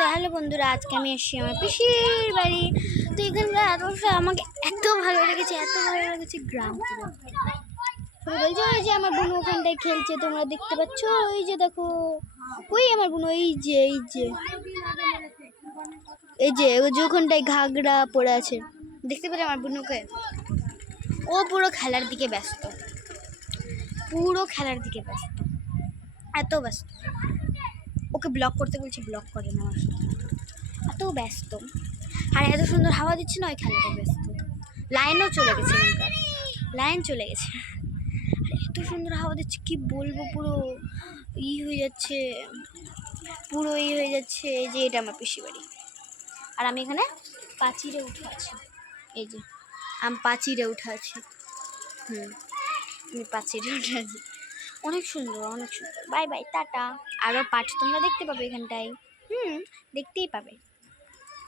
তাহলে বন্ধুরা আজকে আমি এসেছি আমার পিসির বাড়ি। তো এখানকার আদর্শটা আমাকে এত ভালো লেগেছে গ্রাম বলছে ওই যে আমার বোন ওখানটায় খেলছে, তোমরা দেখতে পাচ্ছ? ওই যে দেখো, ওই আমার বোন, ওই যে ওখানটায় ঘাগড়া পড়ে আছে, দেখতে পেলে আমার বোনকে? ও পুরো খেলার দিকে ব্যস্ত, এত ব্যস্ত। ওকে ব্লক করতে বলছি, ব্লক করে না, আমার সাথে এত ব্যস্ত। আর এত সুন্দর হাওয়া দিচ্ছে না, ওই খেলাটা ব্যস্ত। লাইনও চলে গেছে, লাইন চলে গেছে। আর এত সুন্দর হাওয়া দিচ্ছে, কি বলবো, পুরো হয়ে যাচ্ছে, এই যে এটা আমার পিসি বাড়ি। আর আমি এখানে পাঁচিরে উঠে আছি, এই যে আমি পাঁচিরে উঠে আছি। আমি পাঁচিরে উঠে আছি। অনেক সুন্দর। Bye bye, tata. আরও পার্ট তোমরা দেখতে পাবে এখানটায়, দেখতেই পাবে।